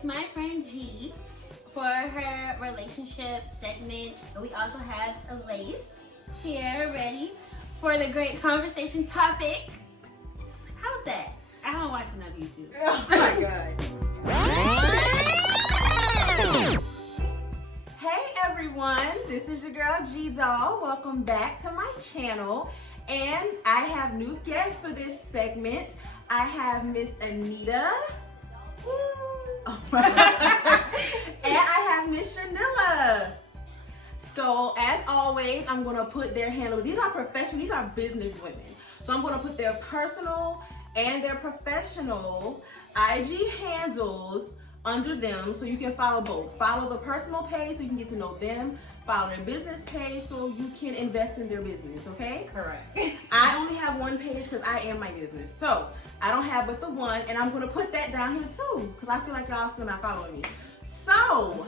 with my friend G for her relationship segment. And we also have Elise here ready for the great conversation topic. How's that? I haven't watched enough YouTube. Oh my God. Hey everyone, this is your girl G-Doll. Welcome back to my channel. And I have new guests for this segment. I have Miss Anita. Oh, and I have Miss Shanilla. So as always, I'm gonna put their handle. These are professional, these are business women. So I'm gonna put their personal and their professional IG handles under them so you can follow both. Follow the personal page so you can get to know them. Follow their business page so you can invest in their business, okay? Correct. I only have one page because I am my business. So I don't have but the one, and I'm going to put that down here too because I feel like y'all still not following me. So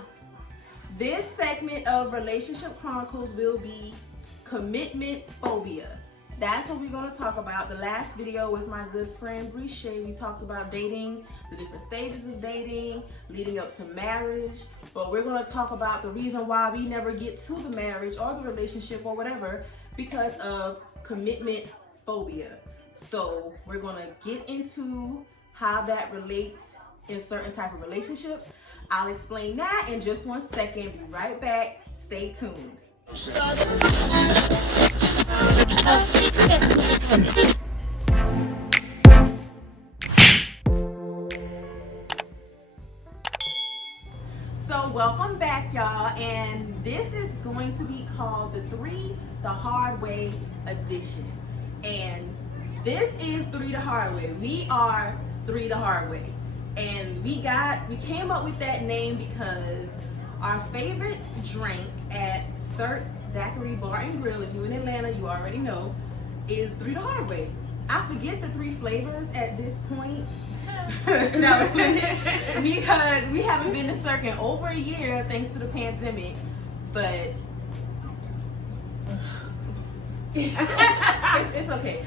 this segment of Relationship Chronicles will be commitment phobia. That's what we're going to talk about. The last video with my good friend Brishay, we talked about dating, the different stages of dating, leading up to marriage. But we're going to talk about the reason why we never get to the marriage or the relationship or whatever because of commitment phobia. So we're going to get into how that relates in certain type of relationships. I'll explain that in just 1 second. Be right back. Stay tuned. So welcome back, y'all, and this is going to be called the Hard Way edition. And this is 3 the Hard Way. We are 3 the Hard Way. And we came up with that name because our favorite drink at Sir Daiquiri Bar and Grill, if you're in Atlanta, you already know, is 3 the Hard Way. I forget the 3 flavors at this point. No, because we haven't been to Cirque in over a year thanks to the pandemic. But it's okay.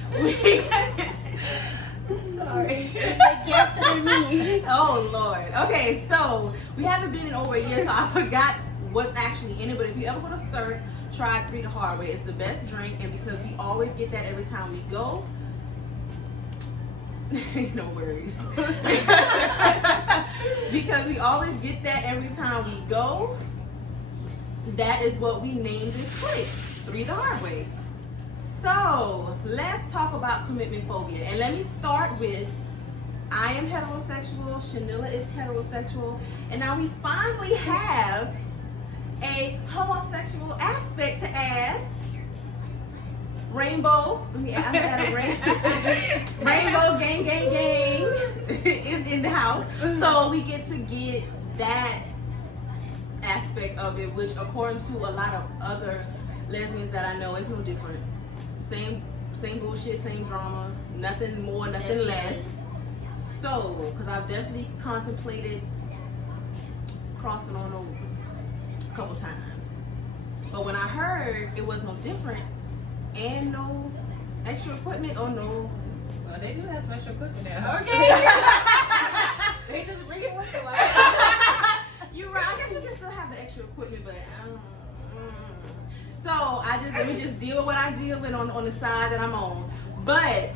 Sorry. Yes to me. Oh Lord. Okay, so we haven't been in over a year, so I forgot what's actually in it. But if you ever go to Cirque, try 3 the Hard Way. It's the best drink, and because we always get that every time we go. No worries. Because we always get that every time we go, that is what we named this place, 3 the Hard Way. So let's talk about commitment phobia. And let me start with, I am heterosexual, Shanilla is heterosexual, and now we finally have a homosexual aspect to add. Rainbow, let me add a rainbow gang is in the house. So we get to get that aspect of it, which according to a lot of other lesbians that I know, it's no different. Same bullshit, same drama, nothing more, nothing less. So, because I've definitely contemplated crossing on over a couple times. But when I heard it was no different, and no extra equipment or no. Well, they do have special equipment now. Okay. They just bring it with them. You're right. I guess you can still have the extra equipment, but so let me just deal with what I deal with on the side that I'm on. But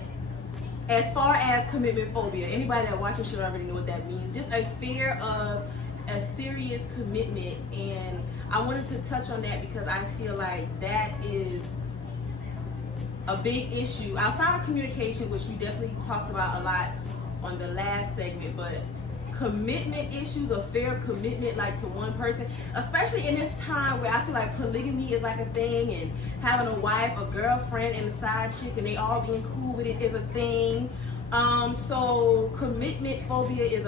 as far as commitment phobia, anybody that watches should already know what that means. Just a fear of a serious commitment, and I wanted to touch on that because I feel like that is a big issue outside of communication, which we definitely talked about a lot on the last segment, but commitment issues or fear of commitment, like to one person, especially in this time where I feel like polygamy is like a thing, and having a wife, a girlfriend, and a side chick, and they all being cool with it is a thing. So commitment phobia is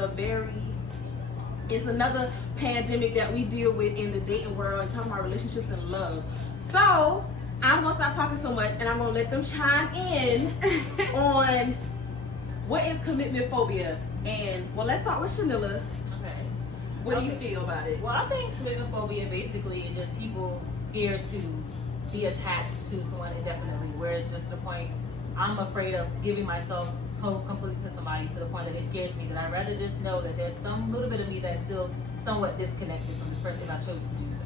it's another pandemic that we deal with in the dating world and talking about relationships and love. So I'm gonna stop talking so much and I'm gonna let them chime in on what is commitment phobia. And well, let's start with Shanilla. Okay. What do you feel about it? Well, I think commitment phobia basically is just people scared to be attached to someone indefinitely, where it's just to the point I'm afraid of giving myself so completely to somebody to the point that it scares me, that I'd rather just know that there's some little bit of me that's still somewhat disconnected from this person if I chose to do so.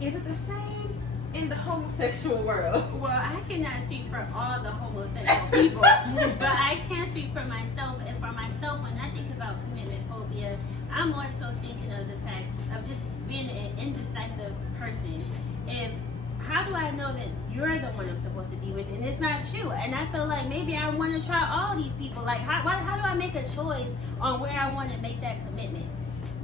Is it the same in the homosexual world? Well, I cannot speak for all the homosexual people, but I can speak for myself. And for myself, when I think about commitment phobia, I'm more so thinking of the fact of just being an indecisive person. And how do I know that you're the one I'm supposed to be with and it's not you? And I feel like maybe I want to try all these people. Like, how do I make a choice on where I want to make that commitment?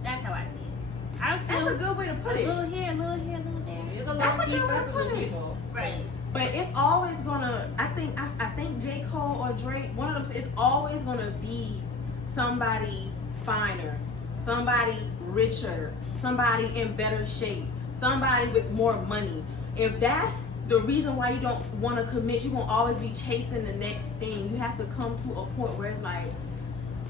That's how I see it. That's a good way to put it. A little here, a little here, a little there. There's a lot That's of a good way to people put it. people. Right. But it's always gonna. I think J. Cole or Drake, one of them. It's always gonna be somebody finer, somebody richer, somebody in better shape, somebody with more money. If that's the reason why you don't want to commit, you're gonna always be chasing the next thing. You have to come to a point where it's like,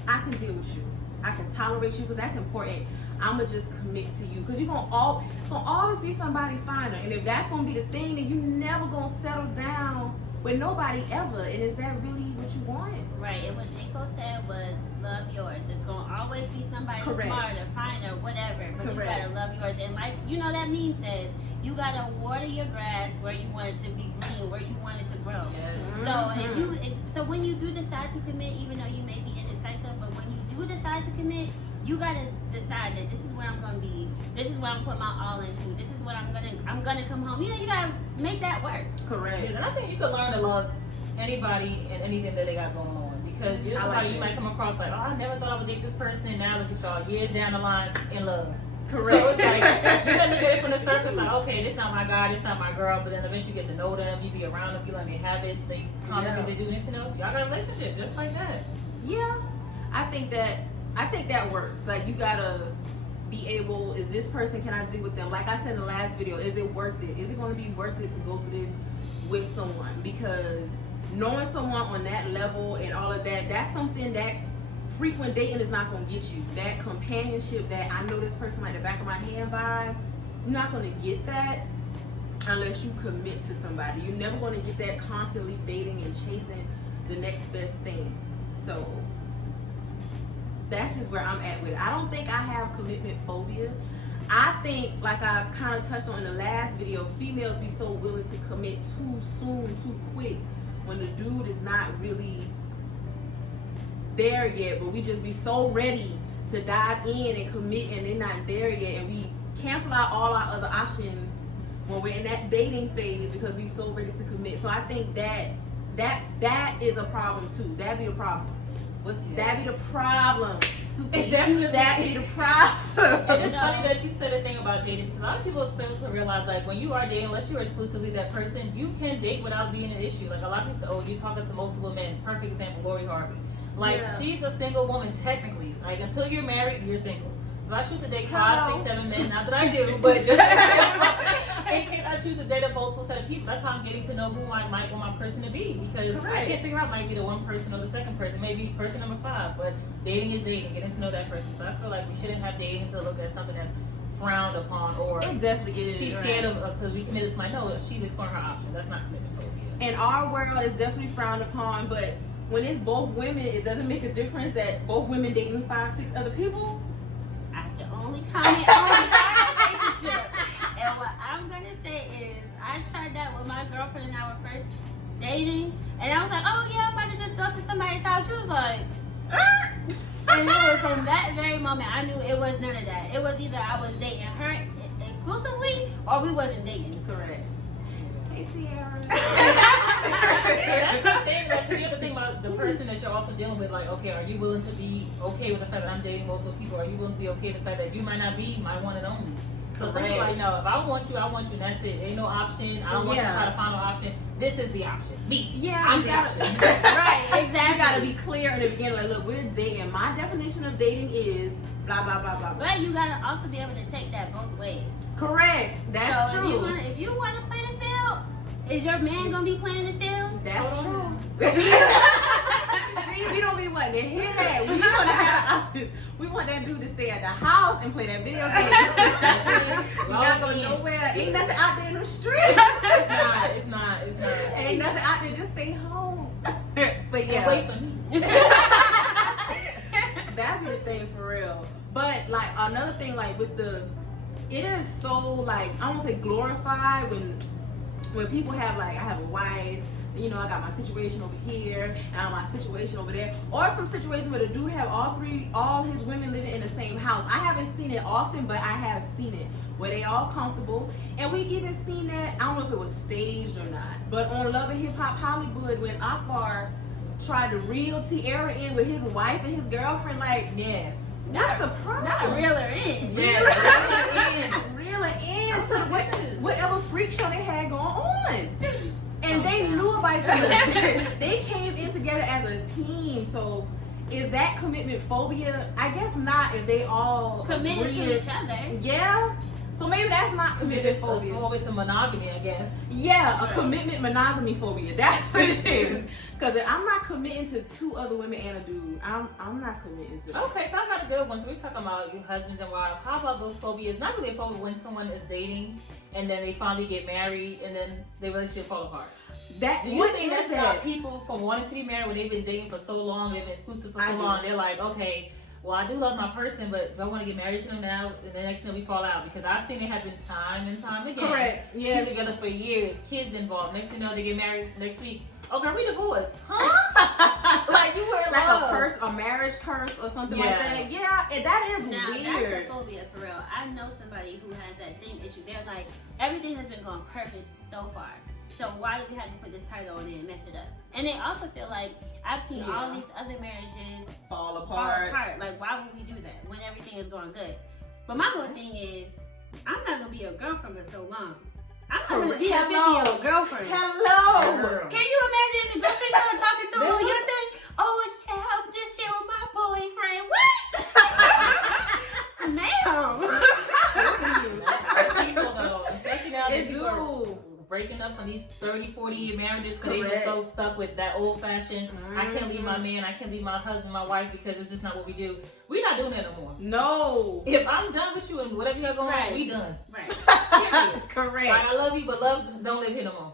I can deal with you. I can tolerate you because that's important. I'm gonna just commit to you because it's gonna always be somebody finer. And if that's gonna be the thing, then you never gonna settle down with nobody ever. And is that really what you want? Right. And what J. Cole said was, love yours. It's gonna always be somebody Correct. smarter, finer, whatever. But Correct. you gotta love yours. And like that meme says, you gotta water your grass where you want it to be green, where you want it to grow. Yes. So when you do decide to commit, even though you may be indecisive, but when you do decide to commit, you gotta decide that this is where I'm gonna be. This is where I'm gonna put my all into. This is what I'm gonna come home. You gotta make that work. Correct. And I think you can learn to love anybody and anything that they got going on. Because you're somebody you might come across like, oh, I never thought I would date this person, and now look at y'all, years down the line in love. Correct. So it's like, you let me get it from the surface, like, okay, this not my guy, this not my girl, but then eventually you get to know them, you be around them, you learn their habits, they comment what they do, and you know, y'all got a relationship just like that. Yeah, I think that works. Like, you gotta be able, is this person, can I deal with them? Like I said in the last video, is it worth it? Is it gonna be worth it to go through this with someone? Because knowing someone on that level and all of that, that's something that frequent dating is not gonna get you. That companionship, that I know this person like the back of my hand vibe, you're not gonna get that unless you commit to somebody. You're never gonna get that constantly dating and chasing the next best thing. So that's just where I'm at with it. I don't think I have commitment phobia. I think, like I kind of touched on in the last video, females be so willing to commit too soon, too quick, when the dude is not really there yet, but we just be so ready to dive in and commit and they're not there yet, and we cancel out all our other options when we're in that dating phase because we so ready to commit. So I think that is a problem too. That be the problem. That be the problem. It's definitely that be the problem. And it's funny that you said a thing about dating, because a lot of people fail to realize, like, when you are dating, unless you are exclusively that person, you can date without being an issue. Like, a lot of people say, oh, you're talking to multiple men. Perfect example, Lori Harvey. Like, she's a single woman technically. Like, until you're married, you're single. If I choose to date 5, 6, 7 men, not that I do, but just in case I choose to date a multiple set of people, that's how I'm getting to know who I might want my person to be. Because I can't figure out, might be the one person or the second person, maybe person number 5. But dating is dating, getting to know that person. So I feel like we shouldn't have dating to look at something that's frowned upon, or it definitely is. She's scared of to be committed to somebody. No, she's exploring her options. That's not commitment phobia. In our world, it's definitely frowned upon, but when it's both women, it doesn't make a difference that both women dating 5, 6 other people. I can only comment on our relationship. And what I'm gonna say is, I tried that with my girlfriend and I were first dating, and I was like, oh yeah, I'm about to just go to somebody's house. She was like, ah! And it was from that very moment I knew it was none of that. It was either I was dating her exclusively or we wasn't dating. Correct. Hey, Sierra. So that's the thing. Like, here's the thing about the person that you're also dealing with. Like, okay, are you willing to be okay with the fact that I'm dating multiple people? Are you willing to be okay with the fact that you might not be my one and only? So some people like, no, if I want you, and that's it. There ain't no option. I don't want you to try to find an option. This is the option. Me. Yeah, I'm the option. Right, exactly. You gotta be clear in the beginning. Like, look, we're dating. My definition of dating is blah blah blah blah blah. But you gotta also be able to take that both ways. Correct. That's so true. If you want to play the field, is your man gonna be playing the field? That's true. See, we don't be wanting to hear that. We want to have options. We want that dude to stay at the house and play that video game. You not go nowhere. Ain't nothing out there in the streets. It's not. Ain't nothing out there. Just stay home. But yeah. Wait for me. That'd be the thing for real. But like another thing, like with it is so like I won't say glorified when people have like I have a wife, you know, I got my situation over here and I got my situation over there, or some situation where the dude have all his women living in the same house. I haven't seen it often, but I have seen it where they all comfortable, and we even seen that I don't know if it was staged or not, but on Love and Hip Hop Hollywood when Akbar tried to reel Tierra in with his wife and his girlfriend, like yes. What's the problem? Not reel her in. Reel her in to whatever freak show they had going on. And they knew about each other. They came in together as a team. So is that commitment phobia? I guess not if they all committed to each other. Yeah. So maybe that's not commitment phobia. More to monogamy, I guess. Yeah, a commitment monogamy phobia. That's what it is. Because I'm not committing to 2 other women and a dude. I'm not committing to that. Okay, so I got a good one. So we're talking about your husbands and wives. How about those phobias? Not really a phobia when someone is dating and then they finally get married and then their relationship fall apart. Do you think that stops people from wanting to be married when they've been dating for so long, they've been exclusive for so long? They're like, okay, well, I do love my person, but do I want to get married to them now? And the next thing we fall out. Because I've seen it happen time and time again. Correct, yes. Been together for years, kids involved. Next thing you know, they get married next week. Oh, girl, we divorced. Huh? Like you were like love. a curse, a marriage curse or something like that. Yeah, and that is now, weird. That's a phobia for real. I know somebody who has that same issue. They're like, everything has been going perfect so far. So why do we have to put this title on it and mess it up? And they also feel like, I've seen all these other marriages fall apart. Like, why would we do that when everything is going good? But my whole thing is, I'm not going to be a girlfriend for so long. I'm not going to be a 50-year-old girlfriend. Hello. Girl. Can you imagine in the grocery store talking to a little young thing? Oh, yeah, I'm just here with my boyfriend. What? Ma'am. People though, especially now that people are do. breaking up from these 30, 40-year marriages because they were so stuck with that old-fashioned, I can't leave my man, I can't leave my husband, my wife, because it's just not what we do. We're not doing that no more. No. If I'm done with you and whatever you got going on, we done. Right. Period. Correct. Like, I love you, but love don't live here no more.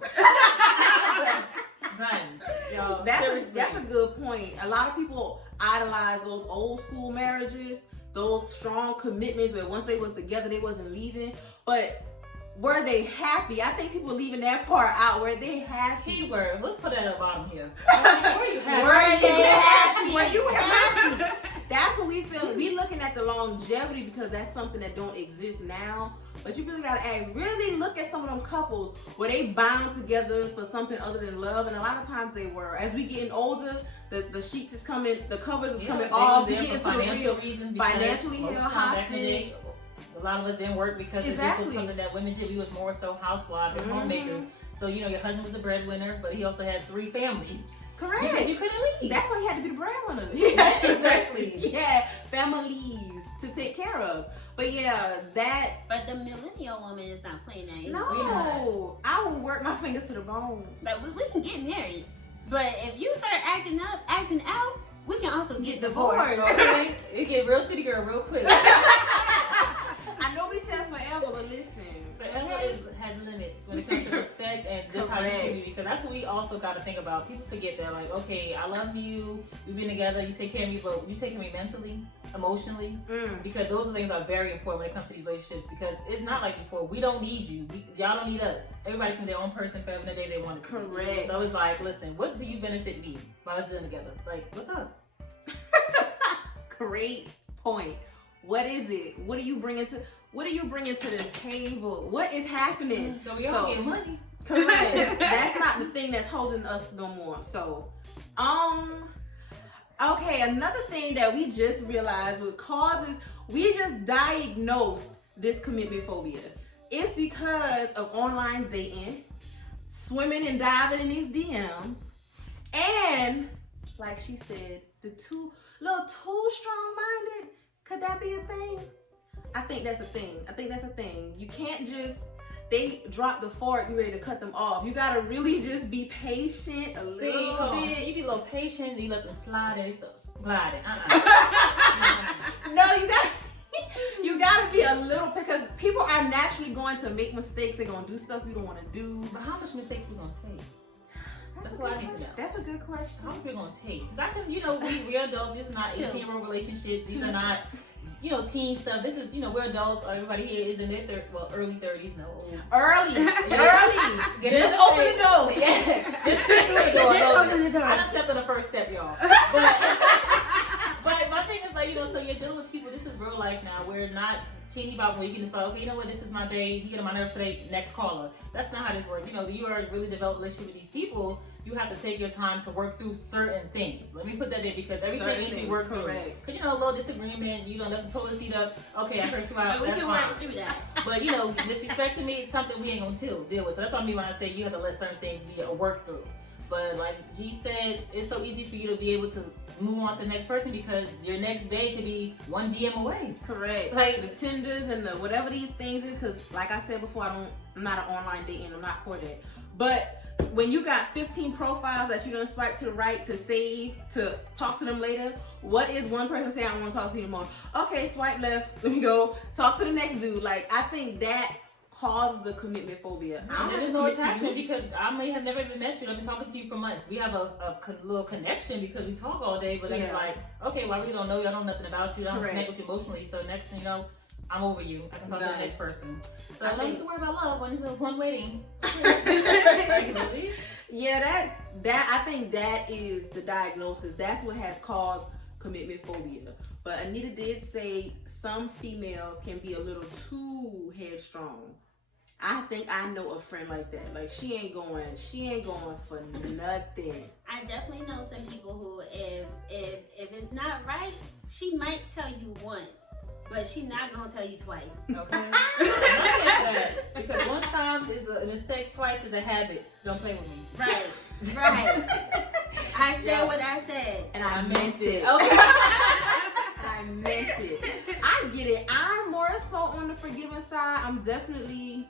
Done. Y'all, That's a good point. A lot of people idolize those old school marriages, those strong commitments where once they was together, they wasn't leaving. But were they happy? I think people are leaving that part out. Were they happy? Keyword. Let's put that at the bottom here. Were you happy? Were you happy? Were you happy? That's what we feel. We looking at the longevity because that's something that don't exist now. But you really gotta ask, really look at some of them couples where they bound together for something other than love, and a lot of times they were. As we getting older, the sheets is coming, the covers is coming off. We getting to the real reasons, financially held hostage. A lot of us didn't work because this was something that women did. We was more so housewives and homemakers. So you know, your husband was the breadwinner, but he also had 3 families. Correct. Because you couldn't leave. That's why he had to be the breadwinner. Yeah, exactly. Yeah, families to take care of. But yeah, But the millennial woman is not playing that either. No, I will work my fingers to the bone. Like we can get married, but if you start acting out, we can also get divorced. Okay? It get real city girl real quick. I know we said forever, but listen. Forever has limits when it comes to respect and just how you treat me, because that's what we also got to think about. People forget that, like, okay, I love you, we've been together, you take care of me, but you take care of me mentally, emotionally, because those are things that are very important when it comes to these relationships, because it's not like before. We don't need you. Y'all don't need us. Everybody can be their own person forever and a day they want to. Correct. So it's like, listen, what do you benefit me by us doing together? Like, what's up? Great point. What is it? What are you bringing to the table? What is happening? So we all get money. Correct. That's not the thing that's holding us no more. So, okay, another thing that we just realized what causes, we just diagnosed this commitment phobia. It's because of online dating, swimming and diving in these DMs, and like she said, the too strong-minded. Could that be a thing? I think that's a thing. You can't just they drop the fork, you ready to cut them off. You gotta really just be patient a little bit. You be a little patient, you let them slide and stuff gliding. No, you gotta be a little, because people are naturally going to make mistakes. They're gonna do stuff you don't want to do. But how much mistakes we gonna take? That's what I need to know. That's a good question. How much we gonna take? Because I can, we're adults. These are not 18-year-old relationships. These are not, teen stuff. This is, we're adults. Everybody here is in their early 30s. No, early. Just open the door. Yeah, just through the door. Open the door. I done stepped on the first step, y'all. But my thing is so you're dealing with people. This is real life now. We're not teeny about where you can just go, okay, you know what, this is my day, you get on my nerves today, next caller. That's not how this works. You are really developed relationship with these people, you have to take your time to work through certain things. Let me put that there, because everything needs to be worked through. Because a little disagreement, let the toilet seat up, okay, I heard you out, that's fine. Work through that. But disrespecting me is something we ain't gonna deal with. So that's what I mean when I say you have to let certain things be a work through. But like G said, it's so easy for you to be able to move on to the next person, because your next day could be one DM away. Correct. Like the Tinders and the whatever these things is, because like I said before, I'm not an online dating. I'm not for that. But when you got 15 profiles that you done swipe to the right to save, to talk to them later, what is one person saying, I want to talk to you tomorrow? Okay, swipe left. Let me go talk to the next dude. Like, I think that causes the commitment phobia. There's no attachment, because I may have never even met you. I've been talking to you for months. We have a little connection because we talk all day, but then it's like, okay, well, I really don't know you. I don't know nothing about you. I don't connect with you emotionally. So next thing you know, I'm over you. I can talk to the next person. So I don't need to worry about love when it's one waiting. Yeah, that I think that is the diagnosis. That's what has caused commitment phobia. But Anita did say some females can be a little too headstrong. I think I know a friend like that. Like she ain't going for nothing. I definitely know some people who, if it's not right, she might tell you once, but she not gonna tell you twice. Okay. Because one time is a mistake, twice is a habit. Don't play with me. Right. I said what I said, and I meant it. Okay. I meant it. I get it. I'm more so on the forgiving side. I'm definitely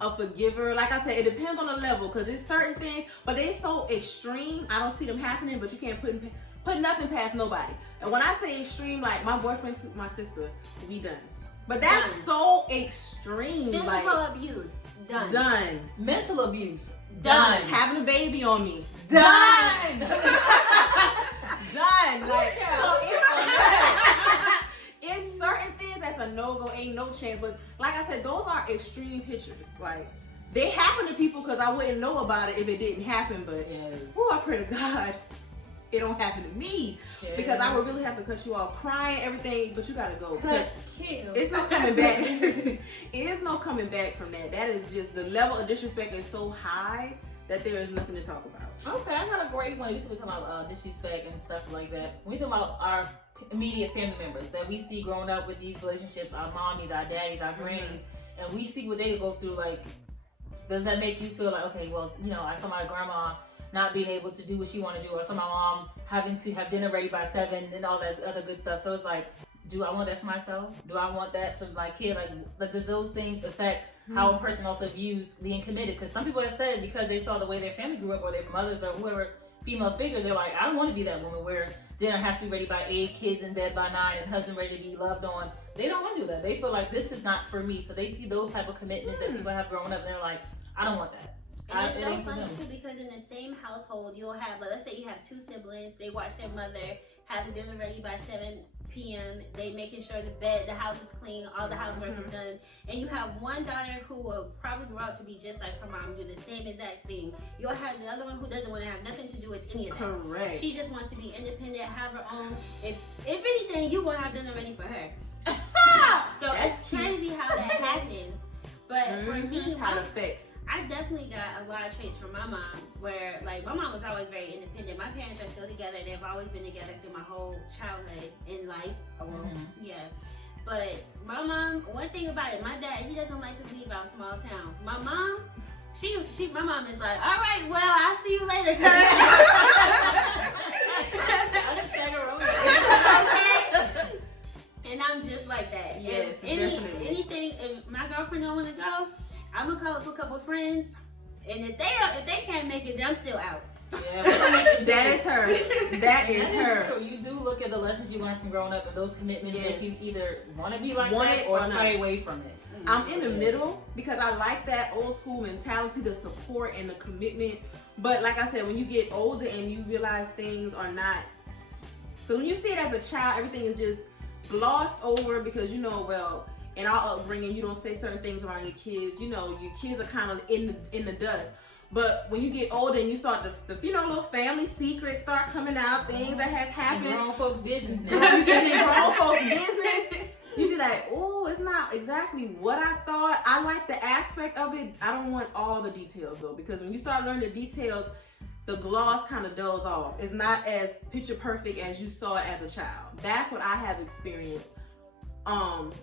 a forgiver. Like I said, it depends on the level, because it's certain things, but they're so extreme. I don't see them happening, but you can't put nothing past nobody. And when I say extreme, like my boyfriend, my sister, we done. But that's so extreme. Physical abuse, done. Mental abuse, done. Having a baby on me, done. Done. Like, it's certain things that's a no-go, ain't no chance. But like I said, those are extreme pictures. Like, they happen to people because I wouldn't know about it if it didn't happen. But I pray to God it don't happen to me, because I would really have to cut you off, crying, everything. But you gotta go, because it's no coming back. It is no coming back from that. That is just, the level of disrespect is so high that there is nothing to talk about. Okay, I got a great one. We talking about disrespect and stuff like that. When we talk about our immediate family members that we see growing up with these relationships, our mommies, our daddies, our grannies, and we see what they go through. Like, does that make you feel like, okay, well, I saw my grandma not being able to do what she want to do, or saw my mom having to have dinner ready by 7 and all that other good stuff. So it's like, do I want that for myself? Do I want that for my kid? Like does those things affect how a person also views being committed? Because some people have said, because they saw the way their family grew up, or their mothers, or whoever, female figures, they're like, I don't want to be that woman where dinner has to be ready by 8, kids in bed by 9, and husband ready to be loved on. They don't want to do that. They feel like this is not for me. So they see those type of commitments that people have growing up, and they're like, I don't want that. And it's so funny too, because in the same household, you'll have, let's say you have 2 siblings, they watch their mother have the dinner ready by 7 p.m. They making sure the house is clean, all the housework is done, and you have one daughter who will probably grow up to be just like her mom, do the same exact thing. You'll have the other one who doesn't want to have nothing to do with any of that. Correct. She just wants to be independent, have her own. If anything, you won't have dinner ready for her. So it's crazy how that happens. But for me, how it affects. I definitely got a lot of traits from my mom, where like my mom was always very independent. My parents are still together. They've always been together through my whole childhood and life. Well, yeah. But my mom, one thing about it, my dad, he doesn't like to leave our small town. My mom, my mom is like, all right, well, I'll see you later. And I'm just like that. Yes, anything, if my girlfriend don't want to go, I'm gonna come up with a couple of friends, and if they can't make it, then I'm still out. Yeah, that is her. That is her. True. You do look at the lessons you learned from growing up, and those commitments Yes. make you either want to be like Want that it or or stray not. away from it. I'm in the middle because I like that old school mentality, the support and the commitment. But like I said, when you get older and you realize things are not, so when you see it as a child, everything is just glossed over because you know, well, in our upbringing, you don't say certain things around your kids. You know, your kids are kind of in the dust. But when you get older and you start the little family secrets start coming out, things that has happened. Grown folks' business now. You get in grown folks' business. You be like, oh, it's not exactly what I thought. I like the aspect of it. I don't want all the details though, because when you start learning the details, the gloss kind of dulls off. It's not as picture perfect as you saw it as a child. That's what I have experienced.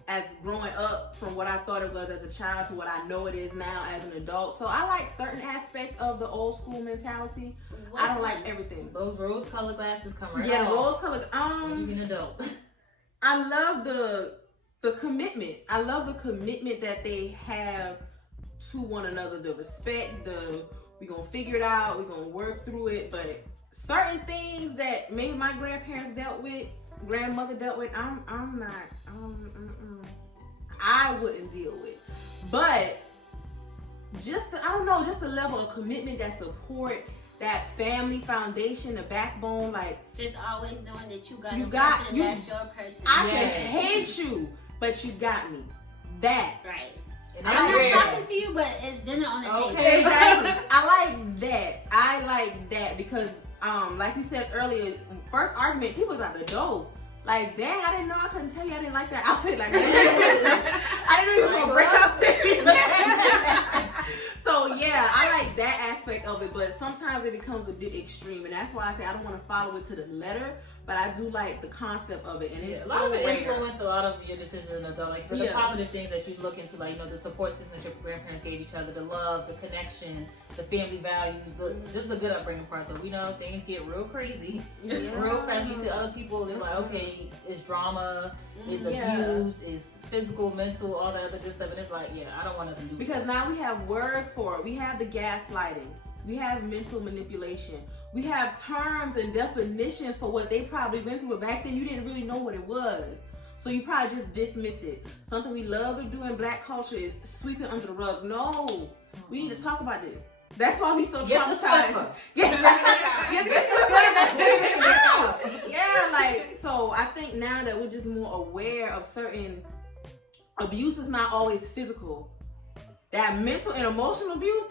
As growing up from what I thought it was as a child to what I know it is now as an adult. So I like certain aspects of the old school mentality. I don't like everything. Those rose-colored glasses come right Yeah, off. rose-colored. When you an adult. I love the commitment. I love the commitment that they have to one another. The respect. We're gonna figure it out. We're gonna work through it. But certain things that maybe my grandparents dealt with, grandmother dealt with, I'm not. I wouldn't deal with. But just the level of commitment, that support, that family foundation, the backbone, like Just always knowing that you got that's your person. I can hate you, but you got me. That. Right. And I'm that's not talking to you, but it's dinner on the table. Okay. Exactly. I like that because like we said earlier, first argument, he was at the door. Like, dang, I didn't know. I couldn't tell you I didn't like that outfit. Like, I didn't know you was gonna break up. So yeah, I like that aspect of it, but sometimes it becomes a bit extreme, and that's why I say I don't want to follow it to the letter, but I do like the concept of it, and it's a lot of it rare. influenced a lot of your decisions as an adult. Like, so the positive things that you look into, like, you know, the support system that your grandparents gave each other, the love, the connection, the family values, just the good upbringing part. Though, we know things get real crazy, real fast. You see other people, they're like, okay, it's drama, it's abuse, it's physical, mental, all that other good stuff, and it's like, yeah, I don't want nothing to do with because now we have words for it. We have the gaslighting. We have mental manipulation. We have terms and definitions for what they probably went through, but back then you didn't really know what it was. So you probably just dismiss it. Something we love to do in Black culture is sweep it under the rug. No, we need to talk about this. That's why we so traumatized. Get this Yeah, like, so I think now that we're just more aware of certain abuse is not always physical. That mental and emotional abuse,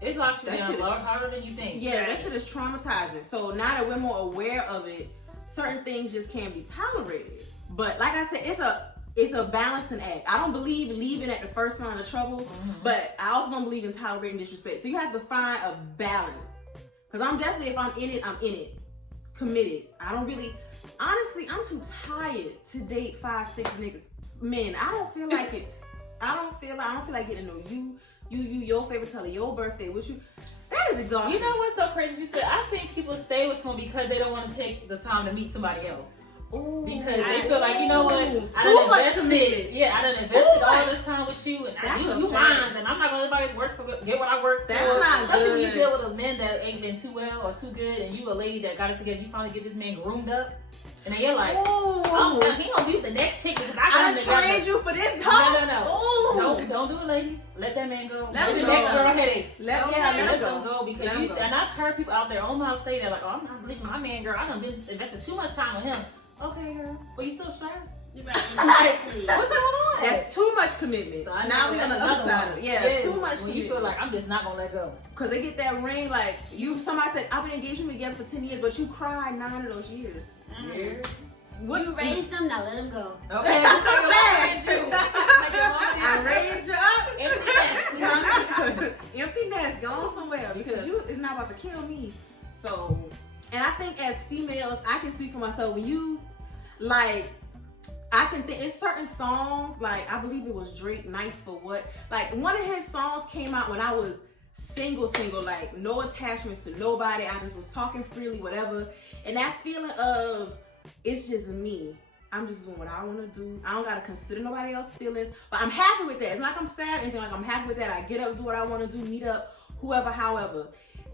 it locks you down a lot harder than you think. Yeah, that shit is traumatizing. So now that we're more aware of it, certain things just can't be tolerated. But like I said, it's a balancing act. I don't believe in leaving at the first sign of trouble, but I also don't believe in tolerating disrespect. So you have to find a balance. Because I'm definitely, if I'm in it, I'm in it. Committed. I don't really, honestly, I'm too tired to date 5-6 niggas. Men, I don't feel like it. I don't feel like getting to know you, your favorite color, your birthday, what you. That is exhausting. You know what's so crazy? You said I've seen people stay with someone because they don't want to take the time to meet somebody else. Ooh, because they feel like, you know what, too much committed. Yeah, I done invested all this time with you, and you mine, and I'm not gonna let anybody's work for get what I work for. That's not Especially good. when you deal with a man that ain't been too well or too good, and you a lady that got it together. You finally get this man groomed up, and then you're like, oh, well, he gonna be the next chick because I trained you for this. No. Don't do it, ladies. Let that man go. Let the next girl headache. Let them go because and I've heard people out there on my say that like, oh, I'm not believing my man, girl. I done invested too much time with him. Okay, girl, but you still stressed? You're right. What's going on? That's too much commitment. So now we on the other side of it. Yeah, too much when commitment. you feel like I'm just not gonna let go. Cause they get that ring like somebody said, I've been engaged with together for 10 years, but you cried 9 of those years. Yeah. What you raised them, now let them go. Okay, just like your mom did you. Like your mom did. I raised you up. Empty nest. Empty nest, go on somewhere because you is not about to kill me. So, and I think as females, I can speak for myself. When you like, I can think it's certain songs, like I believe it was Drake, Nice for What. Like one of his songs came out when I was single, like no attachments to nobody. I just was talking freely, whatever. And that feeling of it's just me. I'm just doing what I want to do. I don't got to consider nobody else's feelings. But I'm happy with that. It's not like I'm sad or anything. Like, I'm happy with that. I get up, do what I want to do, meet up, whoever, however.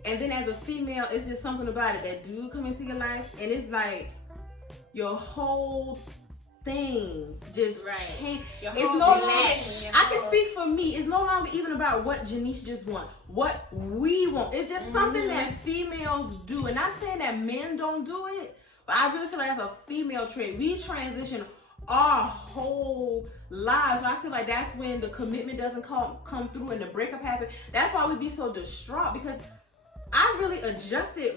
And then as a female, it's just something about it. That dude come into your life, and it's like your whole thing just changed. It's no longer, I can speak for me. It's no longer even about what Janice just want. What we want. It's just something that females do. And not saying that men don't do it, but I really feel like that's a female trait. We transition our whole lives. So I feel like that's when the commitment doesn't come through and the breakup happens. That's why we be so distraught, because I really adjusted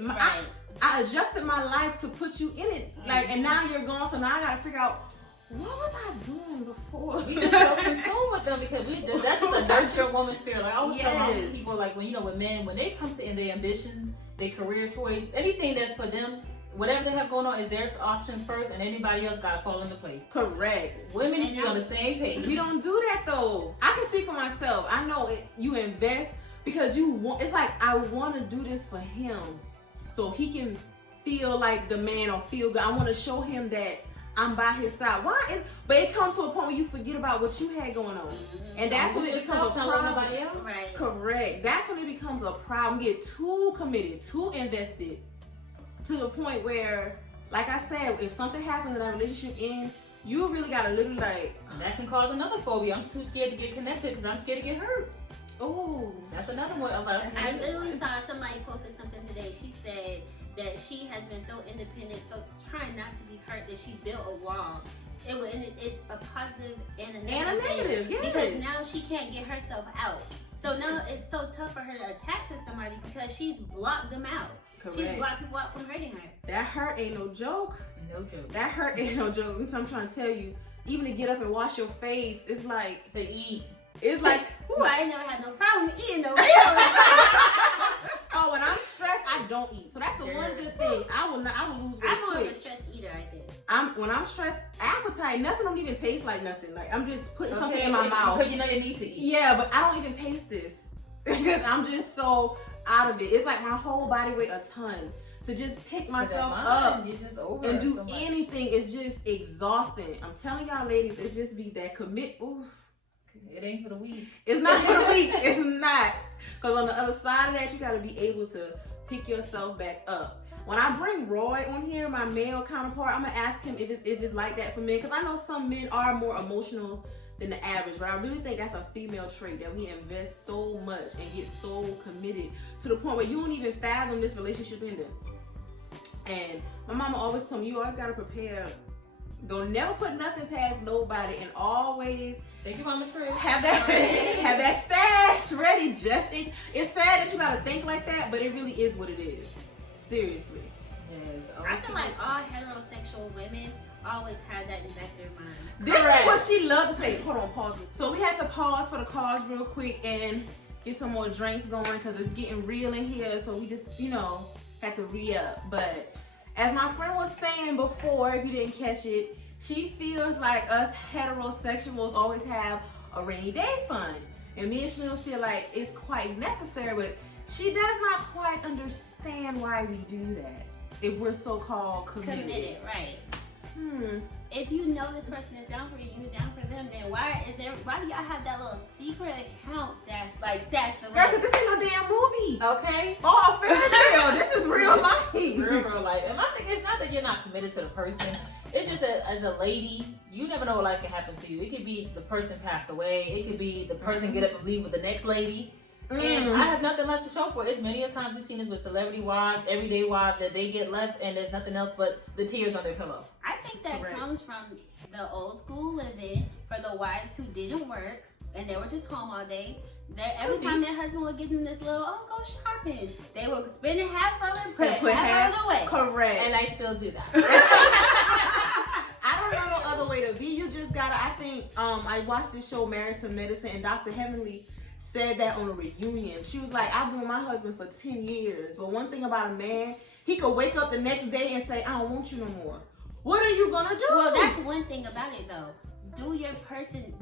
I adjusted my life to put you in it. Like, and now you're gone, so now I gotta figure out, what was I doing before? We just so consumed with them because that's just a nurturing woman spirit. Like I always tell my people, like with men, when they come to end their ambition, their career choice, anything that's for them, whatever they have going on is their options first, and anybody else gotta fall into place. Correct. Women need to be on the same page. We don't do that though. I can speak for myself. I know you invest because you want. It's like, I want to do this for him, so he can feel like the man or feel good. I want to show him that I'm by his side. But it comes to a point where you forget about what you had going on. And that's when it becomes a problem. Right. Correct. That's when it becomes a problem. Get too committed, too invested, to the point where, like I said, if something happens in that relationship ends, you really got to literally like... And that can cause another phobia. I'm too scared to get connected because I'm scared to get hurt. Oh, that's another one. I literally saw somebody posted something today. She said that she has been so independent, so trying not to be hurt, that she built a wall. It's a positive and a negative. Yes. Because now she can't get herself out. So now it's so tough for her to attach to somebody because she's blocked them out. Correct. She's blocked people out from hurting her. That hurt ain't no joke. No joke. That hurt ain't no joke. I'm trying to tell you, even to get up and wash your face, it's like... To eat. It's like... Ooh, I ain't never had no problem eating no meal. Oh, when I'm stressed, I don't eat. So that's the one good thing. I will lose weight. I'm more of a stressed eater, I think. When I'm stressed, appetite, nothing don't even taste like nothing. Like, I'm just putting something in my mouth. Because you know you need to eat. Yeah, but I don't even taste this. Because I'm just so out of it. It's like my whole body weight a ton. To just pick myself up and do anything is just exhausting. I'm telling y'all ladies, it just be that Ooh. It ain't for the weak. It's not for the weak. It's not. Because on the other side of that, you got to be able to pick yourself back up. When I bring Roy on here, my male counterpart, I'm going to ask him if it's like that for men. Because I know some men are more emotional than the average. But I really think that's a female trait, that we invest so much and get so committed to the point where you don't even fathom this relationship ending. And my mama always told me, you always got to prepare. Don't never put nothing past nobody, and always... Thank you, Mama Trish. Have that stash ready. It's sad that you gotta think like that, but it really is what it is. Seriously. Yes. I feel like all heterosexual women always have that in the back of their mind. This is what she loved to say. Hold on, pause. So we had to pause for the calls real quick and get some more drinks going because it's getting real in here. So we just, had to re-up. But as my friend was saying before, if you didn't catch it, she feels like us heterosexuals always have a rainy day fund. And me and Chanel feel like it's quite necessary, but she does not quite understand why we do that if we're so-called committed. Right. If you know this person is down for you, you're down for them, then why do y'all have that little secret account stashed away? Girl, because this ain't no damn movie. Okay. Oh, fairy tale. This is real life. Real life. And my thing is not that you're not committed to the person. It's just that as a lady, you never know what life can happen to you. It could be the person pass away. It could be the person get up and leave with the next lady. And I have nothing left to show for it. It's many a times we've seen this with celebrity wives, everyday wives, that they get left and there's nothing else but the tears on their pillow. I think that comes from the old school living for the wives who didn't work and they were just home all day. That every time their husband would give them this little, go shopping, they would spend half of it, put half of it away. Correct. And I still do that. I don't know no other way to be. You just gotta, I think, I watched this show, Married to Medicine, and Dr. Heavenly said that on a reunion. She was like, I've been with my husband for 10 years, but one thing about a man, he could wake up the next day and say, I don't want you no more. What are you gonna do? Well, that's one thing about it though. Does your person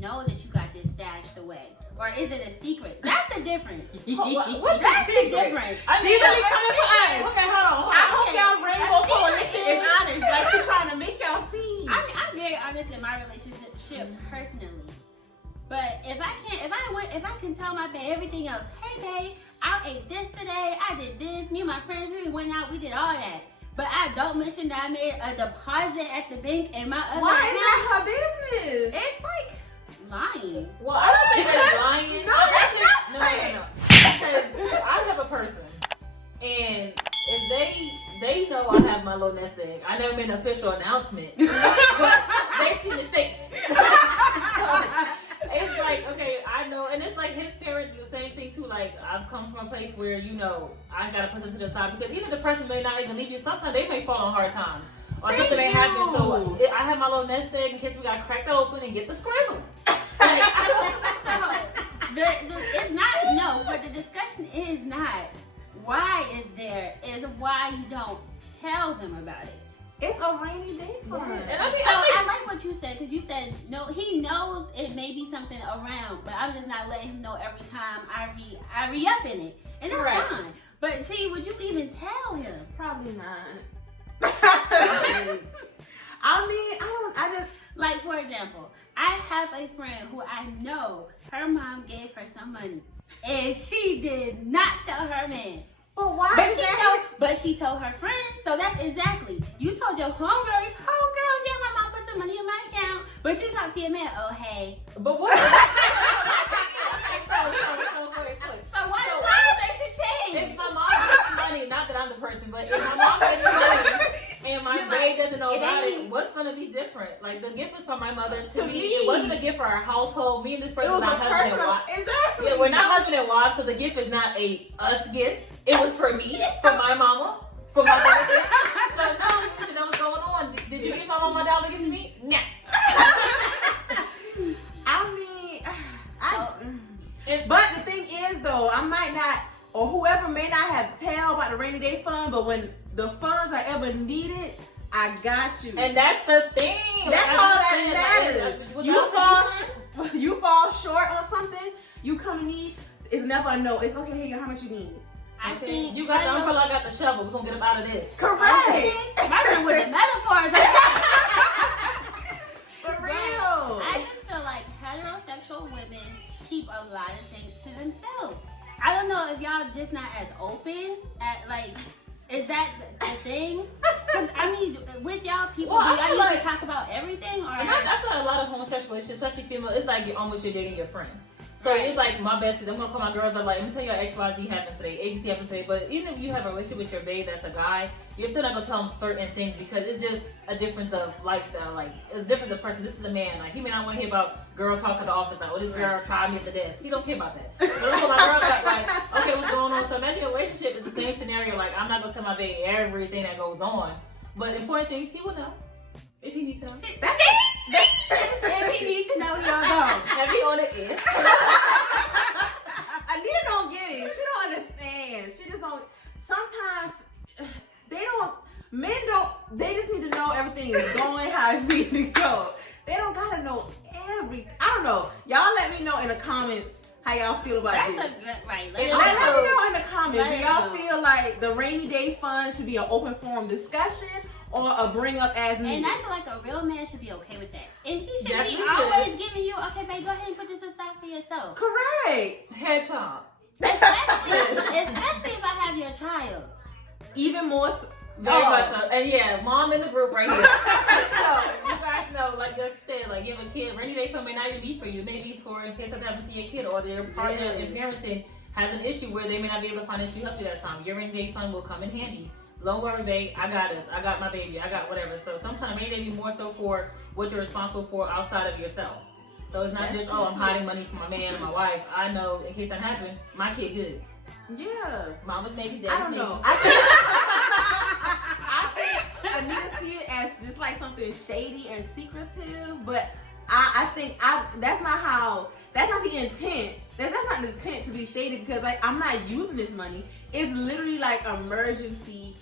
know that you got this stashed away? Or is it a secret? That's the difference. What's That's the difference. She really coming for us. Okay, hold on. I hope y'all Rainbow Coalition is honest. Like, she's trying to make y'all see. very honest in my relationship personally. But if I can tell my babe everything else, hey babe, I ate this today, I did this, me and my friends, we went out, we did all that. But I don't mention that I made a deposit at the bank and my other Why account. is that her business? It's like lying. Well, I don't think that's lying. No, that's not lying. No. Because I have a person, and if they know I have my little nest egg, I never made an official announcement, but they see the statement. So, it's like, okay, I know, and it's like his parents do the same thing too. Like, I've come from a place where, you know, I gotta put them to the side because even the person may not even leave you. Sometimes they may fall on hard times or something may happen. So I have my little nest egg in case we gotta crack that open and get the scramble. It's not, no, but the discussion is not why is why you don't tell them about it. It's a rainy day fund. And I mean, I like what you said, because you said, no, he knows it may be something around, but I'm just not letting him know every time I re-up in it. And that's right. fine. But G, would you even tell him? Probably not. I just, like, for example, I have a friend who I know her mom gave her some money, and she did not tell her man. but why But is she that? told her friends, so that's exactly. You told your homegirls, yeah, my mom put the money in my account, but you talk to your man, oh, hey. but what? So why the conversation change? If my mom has money, not that I'm the person, but if my mom has money and my babe doesn't know about it, what's gonna be different? Like, the gift was from my mother to me. It wasn't a gift for our household. Me and this person It is was not a husband and personal. wife. Exactly. Yeah, we're not husband and wife, so the gift is not a us gift. It was for me, for my mama, for my benefit. So no, you need to know what's going on. Did you give my mama $1 to give to me? Nah. But the thing is, though, I might not, or whoever may not have tell about the rainy day fund, but when the funds are ever needed, I got you. And that's the thing. That's Like, all I'm saying, that matters. like, You fall short on something, you come to me, it's never a no. It's okay, here, how much you need? I think you got the umbrella, I got the shovel. We're gonna get up out of this. Correct. My friend with the metaphors. For real. I just feel like heterosexual women keep a lot of things to themselves. I don't know if y'all just not as open at, like, is that the thing? Because I mean, with y'all people, Well, do I y'all feel usually like- talk about everything, or And I feel like a lot of homosexual relationships, especially female, it's like almost you're dating your friend. So Right. it's like my bestie, I'm gonna call my girls up like, let me tell you XYZ happened today, ABC happened today. But even if you have a relationship with your babe that's a guy, you're still not gonna tell him certain things because it's just a difference of lifestyle, like a difference of person. This is a man, like he may not want to hear about girls talk at the office, like, oh, this girl tried me at the desk. He don't care about that. So I'm gonna call my girls up like, okay, what's going on? So imagine a relationship is the same scenario. Like, I'm not gonna tell my babe everything that goes on, but important things he will know if he needs to know. that's it. If he needs to know, y'all know. Have you on it? Yeah. Anita don't get it. She don't understand. She just don't. Sometimes men don't, they just need to know everything is going how it's needing to go. They don't gotta know I don't know. Y'all let me know in the comments how y'all feel about That's this. a good, right. And Let also- me know in the comments. Let Do us y'all know. feel like the rainy day fund should be an open forum discussion or a bring up as needed? And I feel like a real man should be okay with that. And he should Definitely be should. always giving you, okay, babe, go ahead and put this aside for yourself. Correct. Head top. Especially if I have your child. Even more. Very much so. And yeah, mom in the group right here. So you guys know, like you said, like you have a kid, rainy day fund may not even be for you. Maybe for in case something happens to your kid or their partner in parenting has an issue where they may not be able to financially help you that time. Your rainy day fund will come in handy. Don't worry, babe. I got this. I got my baby. I got whatever. So sometimes rainy day be more so for what you're responsible for outside of yourself. So it's not That's just, oh, I'm true. hiding money from my man and my wife. I know in case that happens, my kid good. Yeah. Mama's maybe, daddy's I don't maybe. know. I need to see it as just like something shady and secretive, but I think that's not the intent. That's not the intent to be shady because like I'm not using this money. It's literally like emergency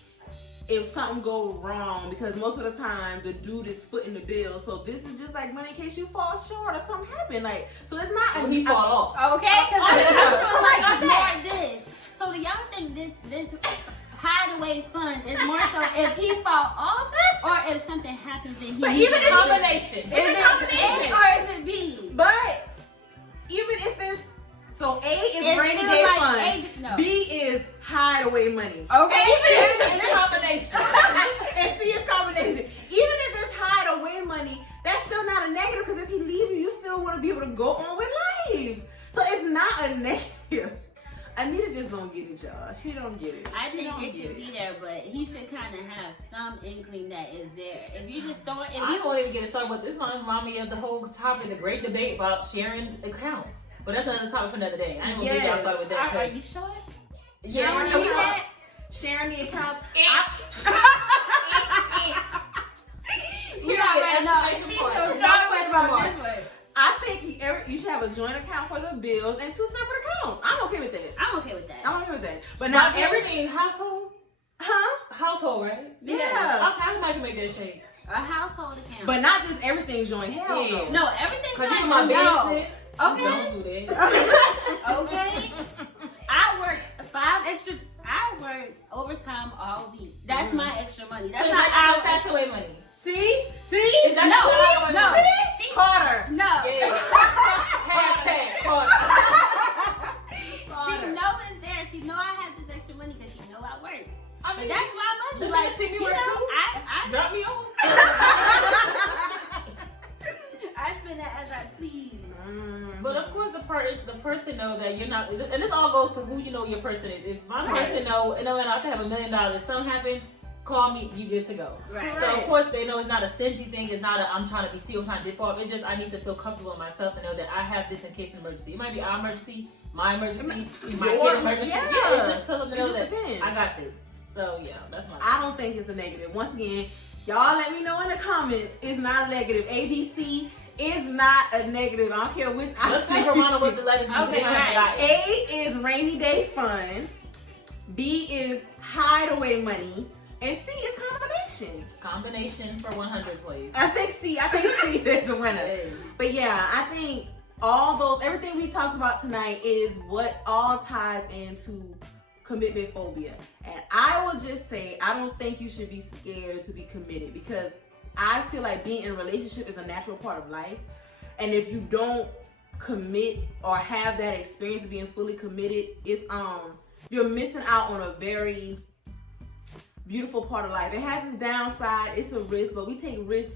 if something go wrong because most of the time the dude is footing the bill. So this is just like money in case you fall short or something happen. Like so it's not When he fall off. Okay? Because Oh, I feel like more this. So do y'all think this hideaway hideaway fund is more so if he fall off or if something happens and he But needs even it. if- Combination. It's a combination. A or is it B? But even if it's so, A is It's rainy still day like fund. A, no. B is hideaway money. Okay. It's a combination. And C is combination. Even if it's hideaway money, that's still not a negative because if he leaves you, you still want to be able to go on with life. So it's not a negative. Anita just don't get it, y'all. She don't get it. I She think don't it get should be there, but he should kind of have some inkling that is there. If you just don't, if I you won't even get started with this. One remind me of the whole topic, the great debate about sharing accounts. But that's another topic for another day. I ain't gonna get y'all started with that. are you sure? Yeah, Sharing can we the have- accounts. Sharing the accounts. You Yeah, already know. exclamation She point. feels strong Exclamation about point. this one. I think you should have a joint account for the bills and 2 separate accounts. I'm okay with that. I'm okay with that. I'm okay with that. But Not not every everything household. huh? Household, right? Yeah. Okay, I can make that shake. A household account. But not just everything joint. Hell Yeah. no. no, everything's Cause like you my no. business. Okay. Don't do that. Okay. I work 5 extra. I work overtime all week. That's my extra money. That's So not our our stash away money. See? Is that No, no? no. See? Carter. No. Yeah. Hashtag. Carter. She know it's there. She know I have this extra money because she know I work. I But mean, that's my money. you Like, see me you work know, too? I Drop me off. I spend that as I please. But of course, the person know that you're not, and this all goes to who you know your person is. If my person know, and I can have $1 million. If something happen, call me. You good to go. Right. So of course they know it's not a stingy thing. It's not a I'm trying to be sealed, trying to dip off. It's just I need to feel comfortable in myself and know that I have this in case of emergency. It might be our emergency, my emergency, my Your kid's emergency. yeah. Yeah, just tell them to It know just that depends. I got this. So yeah, that's my. I don't think it's a negative. Once again, y'all let me know in the comments. It's not a negative. ABC is not a negative. I don't care which. Let's take around with the letters. Okay, right. Got it. A is rainy day fund. B is hideaway money. And C is combination. Combination for 100, please. I think C is the winner. It is. But yeah, I think everything we talked about tonight is what all ties into commitment phobia. And I will just say, I don't think you should be scared to be committed because I feel like being in a relationship is a natural part of life. And if you don't commit or have that experience of being fully committed, it's you're missing out on a very beautiful part of life. It has its downside, it's a risk, but we take risk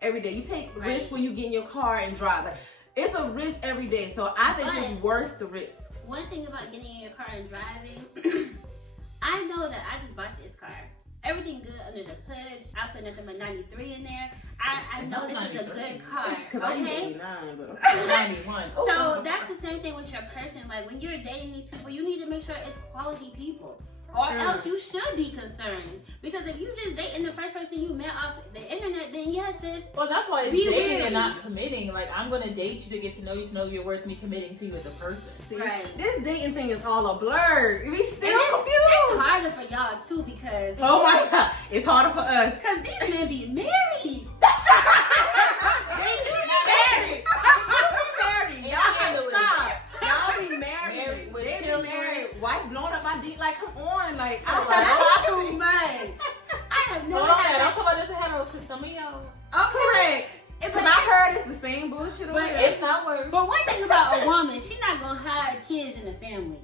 every day. You take risk when you get in your car and drive. Like, it's a risk every day. So I think it's worth the risk. One thing about getting in your car and driving, I know that I just bought this car. Everything good under the hood. I put nothing but 93 in there. I know this is a good car. Because I use Okay? 89, but 91. So that's the same thing with your person. Like when you're dating these people, you need to make sure it's quality people. Or else you should be concerned. Because if you just dating the first person you met off the internet, then yes, it's Well, that's why it's Be dating wary. and not committing. Like, I'm going to date you to get to know you're worth me committing to you as a person. see, right. this dating thing is all a blur. We still And it's confused. harder for y'all too because Oh my God, it's harder for us. because these men be married. They do be married. They be married. Y'all can stop. Y'all be married. Married with They be children. married. Wife blowing up my dick. Like, come on. Like, That's too much. I have never Hold on, had I'm that. talking about this hetero because some of y'all, correct. But, Because I heard it's the same bullshit over But there. it's not worse. but one thing about a woman, she's not gonna hide kids in the family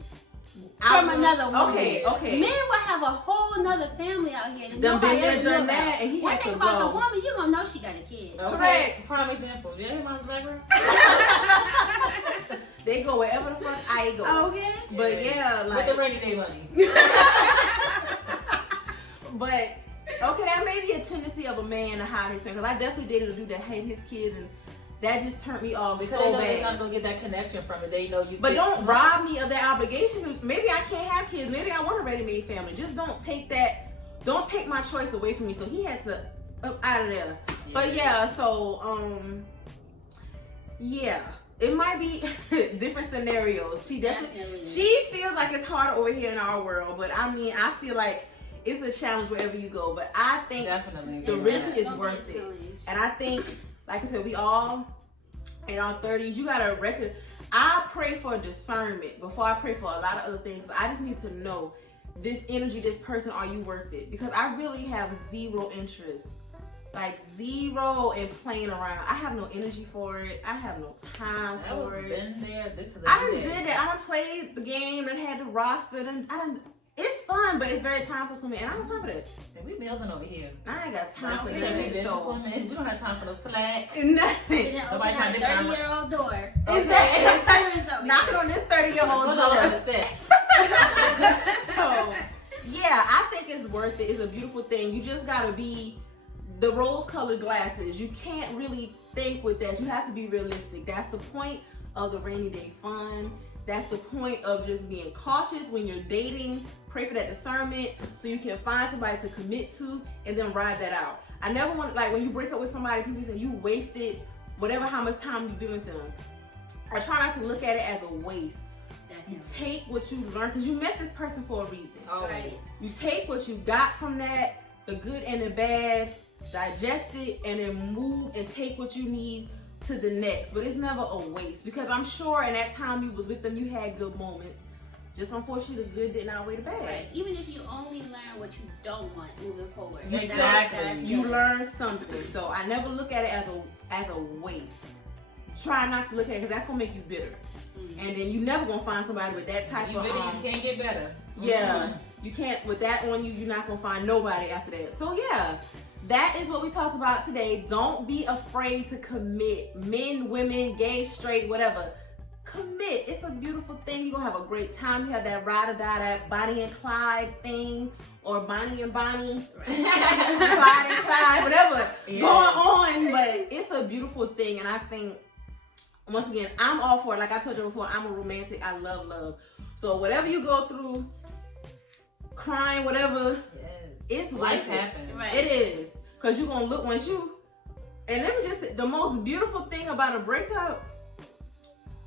I from was- another woman. Okay. Men will have a whole nother family out here. That Done nobody been there, ever knew done about. that, and he One had thing to about go. the woman, you gonna know she got a kid. Okay. Correct. Prime example. Yeah, your mom's background. They go wherever the fuck I go. Okay. But yeah, like. With the rainy day money. But okay, that may be a tendency of a man to hide his family. Because I definitely dated a dude that hated his kids, and that just turned me off Because so they know they're bad. going to go get that connection from it. They know you But get- don't rob me of that obligation. Maybe I can't have kids. Maybe I want a ready-made family. Just don't take that. Don't take my choice away from me. So he had to out of there. But yeah, so yeah, it might be different scenarios. Definitely. She feels like it's harder over here in our world, but I mean, I feel like it's a challenge wherever you go. But I think Definitely. the It's risk gonna is be a worth it. challenge. And I think, like I said, we all in our 30s, you gotta record. I pray for discernment before I pray for a lot of other things. I just need to know this energy, this person, are you worth it? Because I really have zero interest, like zero in playing around. I have no energy for it. I have no time for it. Been there. This is. I done did that. I done played the game and had the roster. It's fun, but it's very time consuming, and I don't have time for that. We building over here. I ain't got time for We don't have time for no slack. Nothing. Nobody trying to 30-year-old door. Exactly. Knocking on this 30-year-old door. So, yeah, I think it's worth it. It's a beautiful thing. You just gotta be the rose-colored glasses. You can't really think with that. You have to be realistic. That's the point of the rainy day fun. That's the point of just being cautious when you're dating. Pray for that discernment so you can find somebody to commit to and then ride that out. I never want, like, when you break up with somebody, people say you wasted how much time you've been with them. I try not to look at it as a waste. Definitely. You take what you learned, because you met this person for a reason. Always. You take what you got from that, the good and the bad, digest it, and then move and take what you need to the next. But it's never a waste, because I'm sure in that time you was with them, you had good moments. Just unfortunately, the good didn't outweigh the bad. Right. Even if you only learn what you don't want moving forward. Exactly. You learn something. So I never look at it as a waste. Try not to look at it, because that's gonna make you bitter. Mm-hmm. And then you never gonna find somebody with that type of. You can't get better. Yeah. Mm-hmm. You can't, with that on you, you're not gonna find nobody after that. So yeah, that is what we talked about today. Don't be afraid to commit. Men, women, gay, straight, whatever. Commit. It's a beautiful thing. You're gonna have a great time. You have that ride or die, that Bonnie and Clyde thing, or Bonnie and Bonnie, Clyde and Clyde, whatever going on. But it's a beautiful thing, and I think, once again, I'm all for it. Like I told you before, I'm a romantic. I love love. So whatever you go through, crying, whatever, it's life worth it. happens. Right. It is, because you're gonna look once you. And let me just say, the most beautiful thing about a breakup,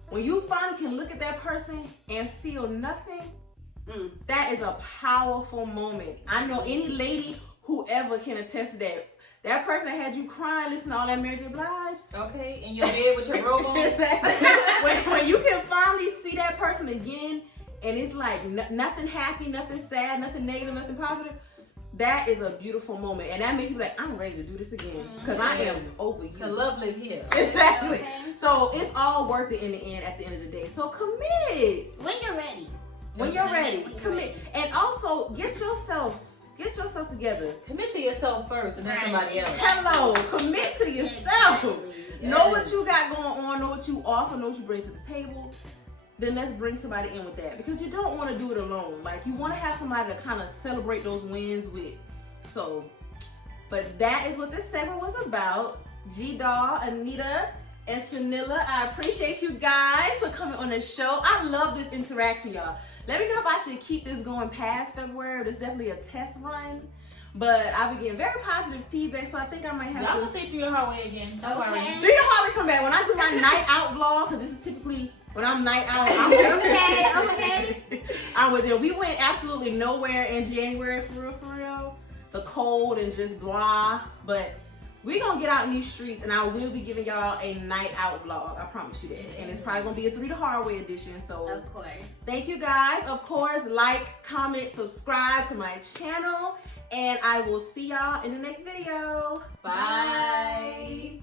when you finally can look at that person and feel nothing, that is a powerful moment. I know any lady, whoever, can attest to that. That person had you crying, listening to all that Mary J. Blige. Okay, and you're bed with your robe on. Exactly. when you can finally see that person again, and it's like nothing happy, nothing sad, nothing negative, nothing positive, that is a beautiful moment. And that makes you like, I'm ready to do this again, because I am over you. The love live here. Exactly. Okay. So it's all worth it in the end, at the end of the day. So commit. When you're ready. When you're ready, commit. And also, get yourself together. Commit to yourself first, and then somebody else. Hello, commit to yourself. Exactly. Know what you got going on, know what you offer, know what you bring to the table. Then let's bring somebody in with that, because you don't want to do it alone. Like, you want to have somebody to kind of celebrate those wins with. So, but that is what this segment was about. G-Doll, Anita, and Shanilla, I appreciate you guys for coming on the show. I love this interaction, y'all. Let me know if I should keep this going past February. It's definitely a test run, but I've been getting very positive feedback, so I think I might have to. I'm gonna say Through the Highway again. Okay. Through the Highway come back when I do my night out vlog, because this is typically when I'm night out. I'm okay. I'm with them. We went absolutely nowhere in January, for real. The cold and just blah, but we're gonna get out in these streets, and I will be giving y'all a night out vlog. I promise you that. And it's probably gonna be a Through the Hard Way edition. So Of course. thank you guys. Of course, like, comment, subscribe to my channel, and I will see y'all in the next video. Bye.